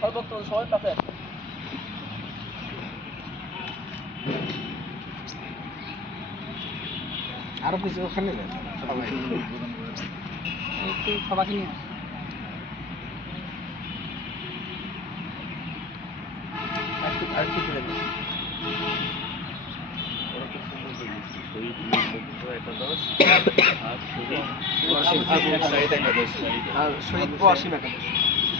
সর্বত্র সবার কাছে আরও কিছু ওখানে যান সবাই। একটু সবাইকে নিয়ে আর শহীদ ওয়াসিম একাদশ।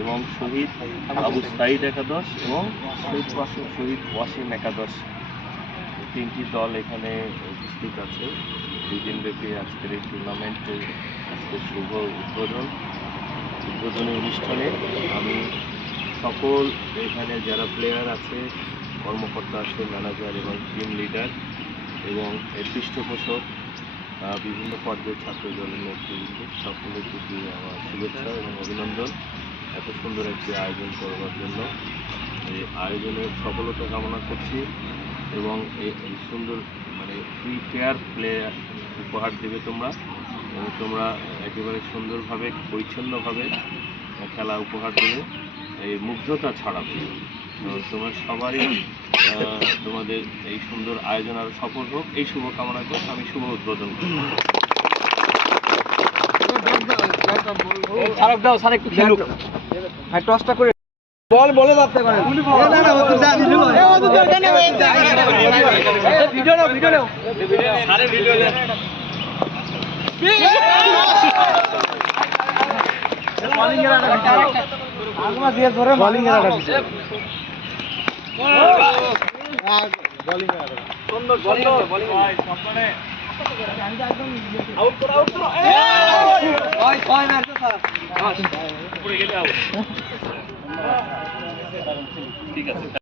এবং শহীদ আবু সাইদ একাদশ এবং শহীদ ওয়াসিম শহীদ ওয়াসিম একাদশ। তিনটি দল এখানে উপস্থিত আছে। দুই দিন ব্যাপী আজকের এই টুর্নামেন্টের আজকে শুভ উদ্বোধন। উদ্বোধনী অনুষ্ঠানে আমি সকল এখানে যারা প্লেয়ার আছে, কর্মকর্তা আছে ম্যানেজার এবং টিম লিডার এবং এর পৃষ্ঠপোষক বিভিন্ন পর্যায়ের ছাত্র দলের নেতৃবৃন্দ, সকলের প্রতি আমার শুভেচ্ছা এবং অভিনন্দন। এত সুন্দর একটি আয়োজন করবার জন্য। এই আয়োজনের সফলতা কামনা করছি এবং এই সুন্দর মানে ফ্রি ফেয়ার প্লেয়ার উপহার দেবে তোমরা। এবং তোমরা একেবারে সুন্দরভাবে, পরিচ্ছন্নভাবে খেলা উপহার দেবে, এই মুগ্ধতা ছড়াবে। তোমরা সবারই তোমাদের এই সুন্দর আয়োজন আরও সফল হোক। এই শুভকামনা করে আমি শুভ উদ্বোধন করি দাও সার একটু খেলুক। হ্যাঁ টসটা করে বল বলে যাচ্ছে করে ভিডিও নাও ভিডিও নাও। বোলিং এর আগে। সুন্দর সুন্দর বোলিং। আউট করো আউট করো ওই ছয় স্যার উপরে গেলে। ঠিক আছে